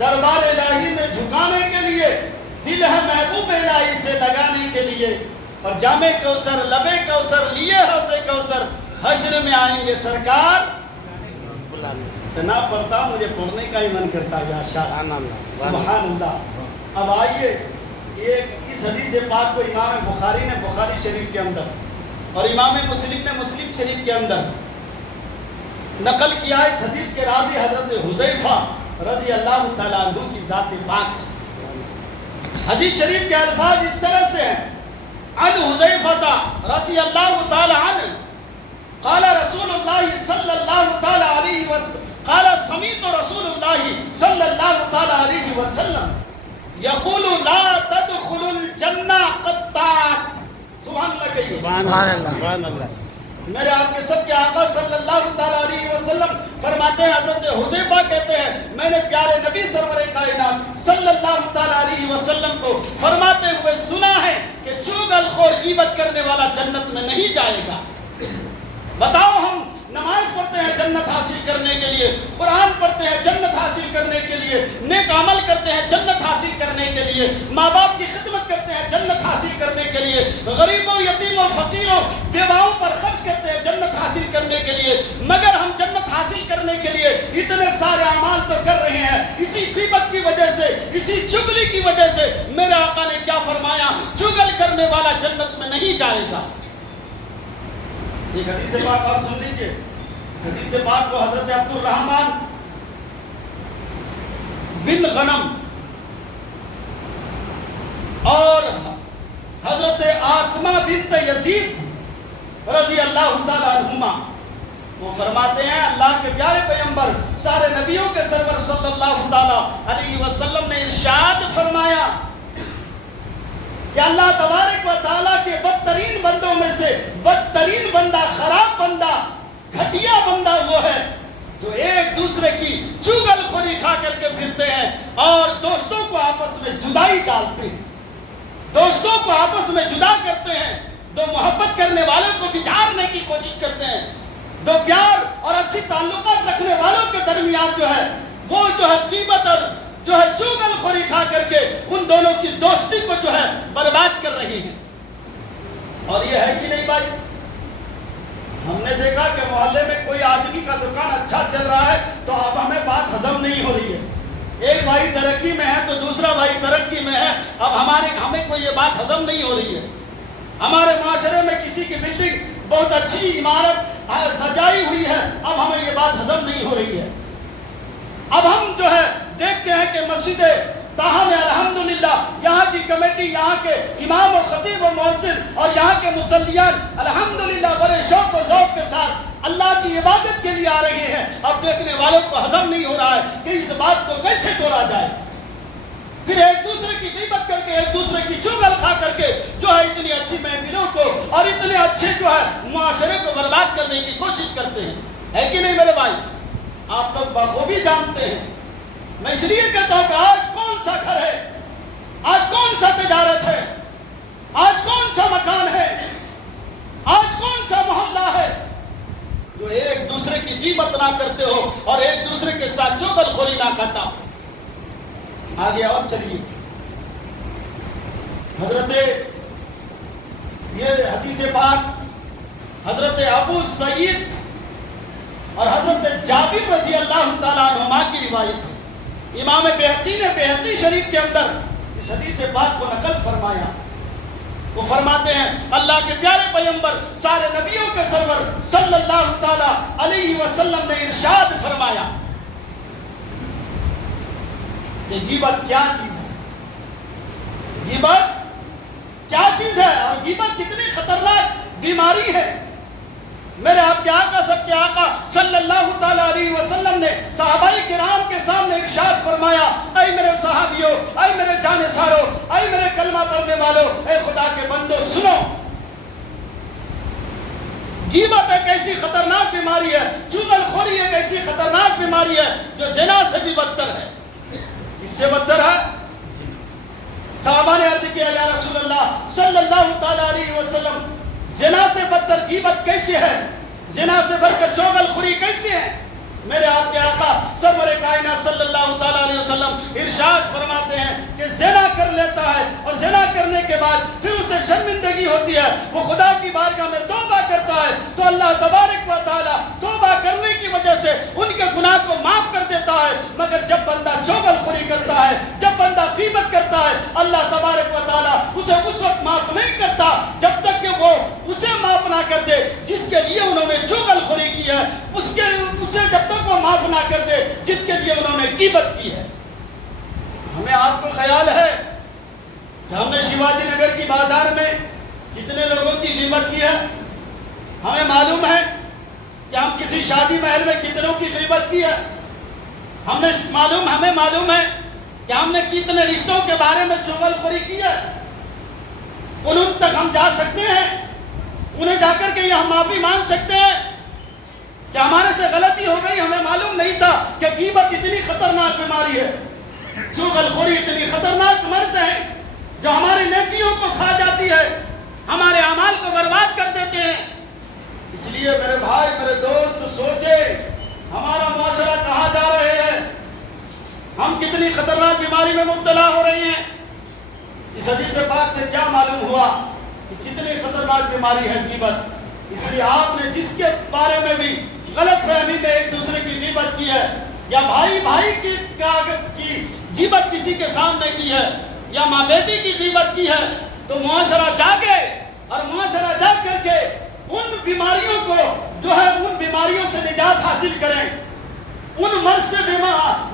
دربار الہی میں جھکانے کے لیے، دل ہے محبوب الہی سے لگانے کے لیے، اور جام کوثر لب کوثر لیے حوض کوثر حشر میں آئیں گے سرکار بلانے۔ اتنا پڑھتا مجھے پڑھنے کا ہی من کرتا ہے یا شاہ سبحان اللہ۔ اب آئیے اس حدیث پاک کو امام بخاری نے بخاری شریف کے اندر اور امام مسلم نے مسلم شریف کے اندر نقل کیا ہے۔ اس حدیث کے راوی حضرت حذیفہ رضی اللہ تعالیٰ عنہ کی ذات پاک ہے۔ حدیث شریف کے الفاظ اس طرح سے ہیں، عن حذیفہ رضی اللہ تعالیٰ عنہ قال رسول اللہ صلی اللہ تعالیٰ علیہ وسلم قال سمیت رسول اللہ صلی اللہ تعالیٰ علیہ وسلم یقول لا تدخل الجنہ قطات۔ سبحان اللہ کہیے، سبحان اللہ سبحان اللہ۔ میرے آپ کے سب کے آقا صلی اللہ تعالیٰ علیہ وسلم فرماتے ہیں، حضرت حذیفہ کہتے ہیں میں نے پیارے نبی سرور کائنات صلی اللہ تعالیٰ علیہ وسلم کو فرماتے ہوئے سنا ہے کہ چغل خور غیبت کرنے والا جنت میں نہیں جائے گا۔ بتاؤ، ہم نماز پڑھتے ہیں جنت حاصل کرنے کے لیے، قرآن پڑھتے ہیں جنت حاصل کرنے کے لیے، نیک عمل کرتے ہیں جنت حاصل کرنے کے لیے، ماں باپ کی خدمت کرتے ہیں جنت حاصل کرنے کے لیے، غریبوں یتیموں فقیروں بیواؤں پر خرچ کرتے ہیں جنت حاصل کرنے کے لیے، مگر ہم جنت حاصل کرنے کے لیے اتنے سارے اعمال تو کر رہے ہیں، اسی غیبت کی وجہ سے، اسی چغلی کی وجہ سے میرے آقا نے کیا فرمایا، چغل کرنے والا جنت میں نہیں جائے گا۔ ایک حدیث پاک آپ سن لیجئے، اس حدیث پاک کو حضرت عبد الرحمن بن غنم اور حضرت آسمہ بنت یزید رضی اللہ تعالیٰ عنہما وہ فرماتے ہیں، اللہ کے پیارے پیغمبر سارے نبیوں کے سرور صلی اللہ تعالیٰ علیہ وسلم نے ارشاد فرمایا کہ اللہ تبارک و تعالیٰ کے بدترین بندوں میں سے بدترین بندہ، خراب بندہ، گھٹیا بندہ وہ ہے جو ایک دوسرے کی چغل خوری کھا کر کے پھرتے ہیں اور دوستوں کو آپس میں جدائی ڈالتے ہیں، دوستوں کو آپس میں جدا کرتے ہیں، دو محبت کرنے والوں کو بچھاڑنے کی کوشش کرتے ہیں، دو پیار اور اچھی تعلقات رکھنے والوں کے درمیان جو ہے وہ جو ہے غیبت اور جو ہے چغل خوری کھا کر کے ان دونوں کی دوستی کو جو ہے برباد کر رہی ہیں۔ اور یہ ہے کہ نہیں بھائی، ہم نے دیکھا کہ محلے میں کوئی آدمی کا دکان اچھا چل رہا ہے تو اب ہمیں بات ہضم نہیں ہو رہی ہے، ایک بھائی ترقی میں ہے تو دوسرا بھائی ترقی میں ہے، اب ہمیں کوئی یہ بات ہضم نہیں ہو رہی ہے۔ ہمارے معاشرے میں کسی کی بلڈنگ بہت اچھی عمارت سجائی ہوئی ہے، اب ہمیں یہ بات ہضم نہیں ہو رہی ہے۔ اب ہم جو ہے دیکھتے ہیں کہ مسجد تاہم الحمدللہ یہاں کی کمیٹی، یہاں کے امام و خطیب و مؤذن اور یہاں کے مصلیان الحمدللہ بڑے شوق و ذوق کے ساتھ اللہ کی عبادت کے لیے آ رہے ہیں۔ اب دیکھنے والوں کو ہضم نہیں ہو رہا ہے کہ اس بات کو کیسے توڑا جائے، پھر ایک دوسرے کی غیبت کر کے، ایک دوسرے کی چغل کھا کر کے جو ہے اتنی اچھی محفلوں کو اور اتنے اچھے جو ہے معاشرے کو برباد کرنے کی کوشش کرتے ہیں، ہے کہ نہیں میرے بھائی؟ آپ لوگ بخوبی جانتے ہیں۔ میں اس لیے کہتا ہوں کہ آج کون سا گھر ہے، آج کون سا تجارت ہے، آج کون سا مکان ہے، آج کون سا محلہ ہے جو ایک دوسرے کی غیبت نہ کرتے ہو اور ایک دوسرے کے ساتھ چغل خوری نہ کرتا ہو۔ آگے اور چلیے، حضرت یہ حدیث پاک حضرت ابو سعید اور حضرت جابر رضی اللہ تعالیٰ عنہما کی روایت ہے۔ امام بہقی نے بہقی شریف کے اندر اس حدیث پاک کو نقل فرمایا۔ وہ فرماتے ہیں اللہ کے پیارے پیغمبر سارے نبیوں کے سرور صلی اللہ تعالیٰ علیہ وسلم نے ارشاد فرمایا کہ غیبت کیا چیز ہے، غیبت کیا چیز ہے اور غیبت کتنی خطرناک بیماری ہے۔ میرے آپ کے آقا سب کے آقا صلی اللہ تعالیٰ علیہ وسلم نے صحابہ کرام کے سامنے ارشاد فرمایا، اے میرے صحابیوں، اے میرے جانثاروں، اے میرے کلمہ پڑھنے والوں، اے خدا کے بندو سنو، غیبت ایک ایسی خطرناک بیماری ہے، چغل خوری ایک ایسی خطرناک بیماری ہے جو زنا سے بھی بدتر ہے۔ اس سے بدتر ہے؟ صحابہ نے عرض کیا یا رسول اللہ صلی اللہ تعالیٰ علیہ وسلم، زنا سے بدتر غیبت کیسے ہے، زنا سے بڑھ کر چغل خوری کیسے ہے؟ میرے آپ کے آقا سرور کائنات صلی اللہ تعالیٰ علیہ وسلم بعد پھر اسے شرمندگی ہوتی ہے، وہ خدا کی بارگاہ میں توبہ کرتا ہے تو اللہ تبارک و تعالی توبہ کرنے کی وجہ سے ان کے گناہ کو معاف کر دیتا ہے۔ مگر جب بندہ چغل خوری کرتا ہے، جب بندہ غیبت کرتا ہے، اللہ تبارک و تعالی اسے اس وقت معاف نہیں کرتا جب تک کہ وہ اسے معاف نہ کر دے جس کے لیے انہوں نے چغل خوری کی ہے، اسے جب تک وہ معاف نہ کر دے جس کے لیے انہوں نے غیبت کی ہے۔ ہمیں آپ کو خیال ہے کہ ہم نے شیواجی نگر کی بازار میں کتنے لوگوں کی غیبت کی ہے؟ ہمیں معلوم ہے کہ ہم کسی شادی محل میں کتنوں کی غیبت کی ہے؟ ہمیں معلوم ہے کہ ہم نے کتنے رشتوں کے بارے میں چغل خوری کی ہے؟ ان تک ہم جا سکتے ہیں؟ انہیں جا کر کے یہ ہم معافی مانگ سکتے ہیں کہ ہمارے سے غلطی ہو گئی، ہمیں معلوم نہیں تھا کہ غیبت اتنی خطرناک بیماری ہے، چغل خوری اتنی خطرناک مرض ہے جو ہماری نیکیوں کو کھا جاتی ہے، ہمارے اعمال کو برباد کر دیتے ہیں۔ اس لیے میرے بھائی، میرے دوست، سوچے ہمارا معاشرہ کہاں جا رہے ہیں، ہم کتنی خطرناک بیماری میں مبتلا ہو رہے ہیں۔ اس حدیث پاک سے کیا معلوم ہوا کہ کتنی خطرناک بیماری ہے غیبت۔ اس لیے آپ نے جس کے بارے میں بھی غلط فہمی میں ایک دوسرے کی غیبت کی ہے، یا بھائی کی غیبت کسی کے سامنے کی ہے، یا ماں بیٹی کی غیبت کی ہے، تو معاشرہ جاگے اور معاشرہ جاگ کر کے ان بیماریوں کو جو ہے ان بیماریوں سے نجات حاصل کریں، ان مرض سے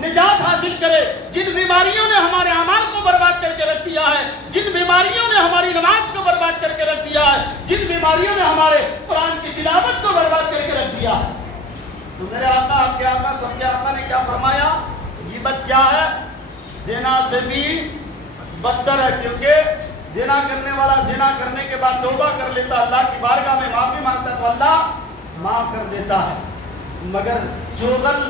نجات حاصل کرے جن بیماریوں نے ہمارے اعمال کو برباد کر کے رکھ دیا ہے، جن بیماریوں نے ہماری نماز کو برباد کر کے رکھ دیا ہے، جن بیماریوں نے ہمارے قرآن کی تلاوت کو برباد کر کے رکھ دیا ہے۔ تو میرے آقا، آپ کے آقا، سب کے آقا نے کیا فرمایا؟ غیبت کیا ہے؟ زنا سے بھی بدتر ہے، کیونکہ زنا کرنے والا زنا کرنے کے بعد توبہ کر لیتا، اللہ کی بارگاہ میں معافی مانگتا تو اللہ معاف کر دیتا ہے۔ مگر چغل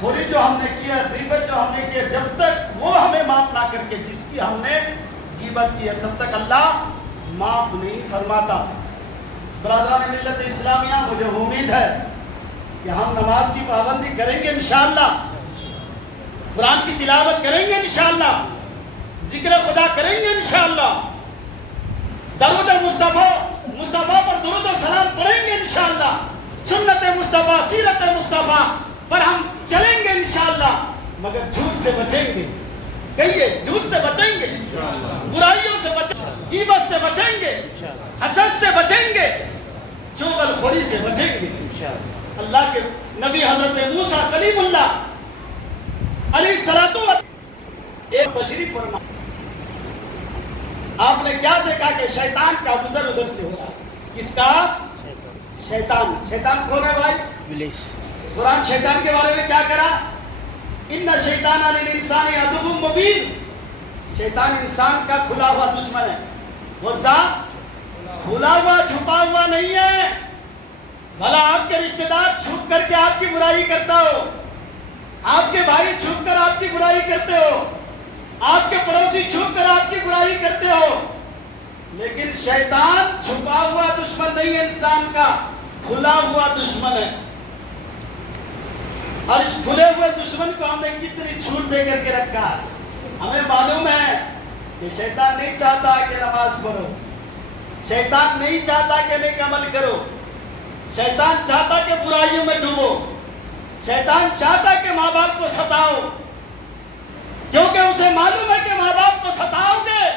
خوری جو ہم نے کیا، غیبت جو ہم نے کیا، جب تک وہ ہمیں معاف نہ کر کے جس کی ہم نے غیبت کی ہے، تب تک اللہ معاف نہیں فرماتا۔ برادران ملت اسلامیہ، مجھے امید ہے کہ ہم نماز کی پابندی کریں گے انشاءاللہ، قرآن کی تلاوت کریں گے انشاءاللہ، ذکر خدا کریں گے انشاءاللہ، درود مصطفیٰ پر درود و سلام پڑھیں گے انشاءاللہ، سنت مصطفیٰ، سیرت مصطفیٰ پر ہم چلیں گے انشاءاللہ، مگر جھوٹ سے بچیں گے۔ کہیے، جھوٹ سے بچیں گے، برائیوں سے بچیں گے، غیبت سے بچیں گے، حسد سے بچیں گے، چغل خوری سے بچیں گے۔ اللہ کے نبی حضرت موسیٰ کلیم اللہ علیہ الصلوۃ ایک تشریف فرما، آپ نے کیا دیکھا کہ شیطان کا گزر ادھر سے ہو رہا ہے۔ کس کا؟ شیطان کون ہے بھائی؟ ابلیس۔ قرآن شیطان کے بارے میں کیا کرا؟ ان شیطان للانسان عدو مبین، شیطان انسان کا کھلا ہوا دشمن ہے۔ وہ کھلا ہوا چھپا ہوا نہیں ہے، بھلا آپ کے رشتہ دار چھپ کر کے آپ کی برائی کرتا ہو، آپ کے بھائی چھپ کر آپ کی برائی کرتے ہو، آپ کے پڑوسی چھپ کر آپ کی برائی کرتے ہو، لیکن شیطان چھپا ہوا دشمن نہیں ہے، انسان کا کھلا ہوا دشمن ہے۔ اور اس کھلے ہوئے دشمن کو ہم نے کتنی چھوٹ دے کر کے رکھا ہے۔ ہمیں معلوم ہے کہ شیطان نہیں چاہتا کہ نماز پڑھو، شیطان نہیں چاہتا کہ نیک عمل کرو، شیطان چاہتا کہ برائیوں میں ڈوبو، شیطان چاہتا کہ ماں باپ کو ستاؤ، کیونکہ اسے معلوم ہے کہ ماں باپ کو ستاؤ گے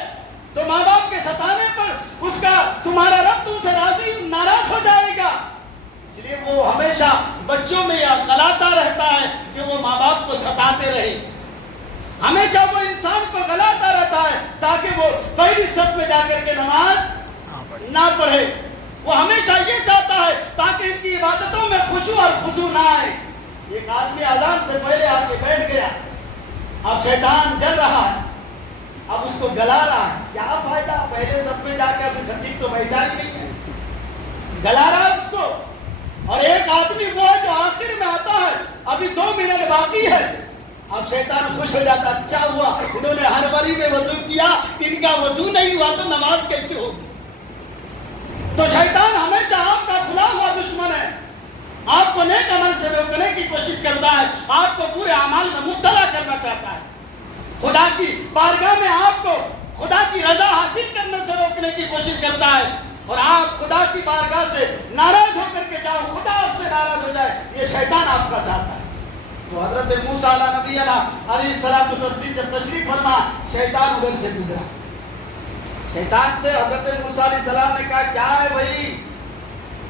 تو ماں باپ کے ستانے پر اس کا تمہارا رب تم سے ناراض ہو جائے گا۔ اس لیے وہ ہمیشہ بچوں میں یہ غلاتا رہتا ہے کہ وہ ماں باپ کو ستاتے رہے، ہمیشہ وہ انسان کو غلاتا رہتا ہے تاکہ وہ پہلی صف میں جا کر کے نماز نہ پڑھے۔ وہ ہمیشہ یہ چاہتا ہے تاکہ ان کی عبادتوں میں خشوع اور خضوع نہ آئے۔ ایک آدمی اذان سے پہلے آ کے بیٹھ گیا، اب شیطان جل رہا ہے، اب اس کو گلا رہا ہے، کیا فائدہ پہلے صف میں جا کے، ابھی خطیب تو بیٹھا ہی نہیں ہے، گلا رہا ہے اس کو۔ اور ایک آدمی وہ ہے جو آخر میں آتا ہے، ابھی 2 منٹ باقی ہے، اب شیطان خوش ہو جاتا، اچھا ہوا انہوں نے ہر باری میں وضو کیا، ان کا وضو نہیں ہوا تو نماز کیسے ہوگی؟ تو شیطان ہمیشہ آپ کا کھلا ہوا دشمن ہے، آپ کو نیک عمل سے روکنے کی کوشش کرتا ہے، آپ کو برے اعمال میں مبتلا کرنا چاہتا ہے، خدا کی بارگاہ میں آپ کو خدا کی رضا حاصل کرنے سے روکنے کی کوشش کرتا ہے، اور آپ خدا کی بارگاہ سے ناراض ہو کر کے جاؤ، خدا آپ سے ناراض ہو جائے، یہ شیطان آپ کا چاہتا ہے۔ تو حضرت موسیٰ علیہ نبینا علیہ الصلوۃ والتسلیم جب تشریف فرما، شیطان ادھر سے گزرا، شیطان سے حضرت موسیٰ علیہ السلام نے کہا کیا ہے بھائی؟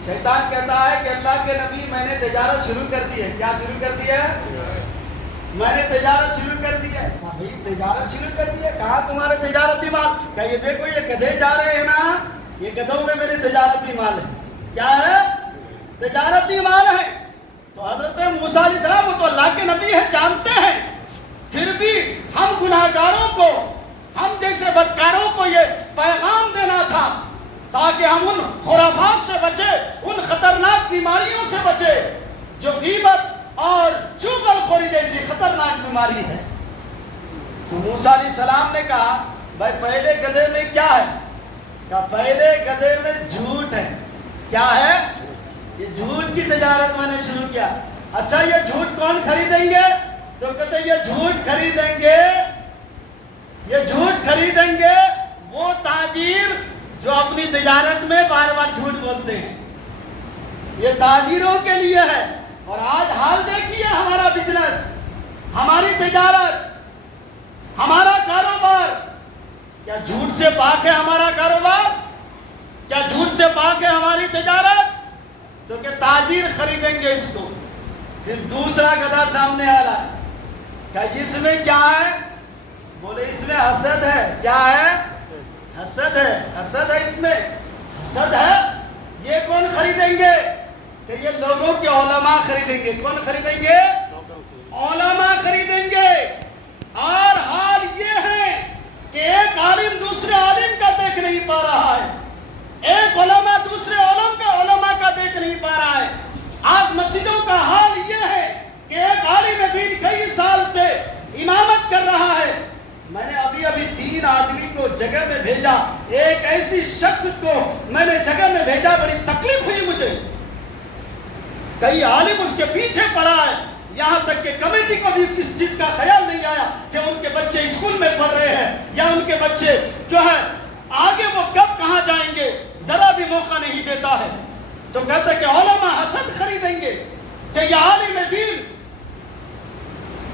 شیطان کہتا ہے کہ اللہ کے نبی میں نے تجارت شروع کر دی ہے۔ کیا شروع کر دی ہے؟ میں نے تجارت شروع کر دی ہے۔ کہا بھائی تجارت شروع کر دی ہے، کہاں تمہارے تجارتی مال؟ کہا یہ دیکھو یہ گدھے جا رہے ہیں نا، یہ گدھوں میں میرے تجارتی مال ہے۔ کیا ہے؟ تجارتی مال ہے۔ تو حضرت موسیٰ علیہ السلام وہ تو اللہ کے نبی ہیں، جانتے ہیں، پھر بھی ہم گناہگاروں کو، ہم جیسے بدکاروں کو یہ پیغام دینا تھا تاکہ ہم ان خرافات سے بچے، ان خطرناک بیماریوں سے بچے جو غیبت اور چغل خوری جیسی خطرناک بیماری ہے۔ تو موسیٰ علیہ السلام نے کہا بھائی پہلے گدھے میں کیا ہے؟ کہا پہلے گدھے میں جھوٹ ہے۔ کیا ہے؟ یہ جھوٹ کی تجارت میں نے شروع کیا۔ اچھا یہ جھوٹ کون خریدیں گے؟ تو کہتے یہ جھوٹ خریدیں گے، یہ جھوٹ خریدیں گے وہ تاجر جو اپنی تجارت میں بار بار جھوٹ بولتے ہیں۔ یہ تاجروں کے لیے ہے۔ اور آج حال دیکھیے ہمارا بزنس، ہماری تجارت، ہمارا کاروبار، کیا جھوٹ سے پاک ہے ہمارا کاروبار؟ کیا جھوٹ سے پاک ہے ہماری تجارت؟ تو کہ تاجر خریدیں گے اس کو۔ پھر دوسرا گدھا سامنے آ رہا ہے، کہا اس میں کیا ہے؟ بولے اس میں حسد ہے۔ کیا ہے؟ حسد ہے۔ حسد ہے اس میں، حسد ہے۔ یہ کون خریدیں گے؟ کہ یہ لوگوں کے علماء خریدیں گے۔ کون خریدیں گے؟ علماء خریدیں گے۔ اور حال یہ ہے کہ ایک عالم دوسرے عالم کا دیکھ نہیں پا رہا ہے، ایک علماء دوسرے علماء کا دیکھ نہیں پا رہا ہے۔ آج مسجدوں کا حال یہ ہے کہ ایک عالم دین کئی سال سے امامت کر رہا ہے۔ میں نے ابھی 3 آدمی کو جگہ میں بھیجا، ایک ایسی شخص کو میں نے جگہ میں بھیجا، بڑی تکلیف ہوئی مجھے۔ کئی عالم اس کے پیچھے پڑا ہے، یہاں تک کہ کمیٹی کو بھی کس چیز کا خیال نہیں آیا کہ ان کے بچے اسکول میں پڑھ رہے ہیں یا ان کے بچے جو ہے آگے وہ کب کہاں جائیں گے، ذرا بھی موقع نہیں دیتا ہے۔ تو کہتا ہے کہ علماء حسد خریدیں گے کہ یہ عالم دین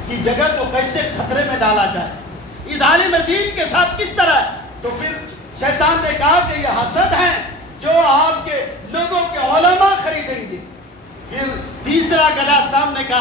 کی جگہ کو کیسے خطرے میں ڈالا جائے، اس عالم دین کے ساتھ کس طرح۔ تو پھر شیطان نے کہا کہ یہ حسد ہیں جو آپ کے لوگوں کے علماء خریدیں گے۔ پھر تیسرا گدھا سامنے کا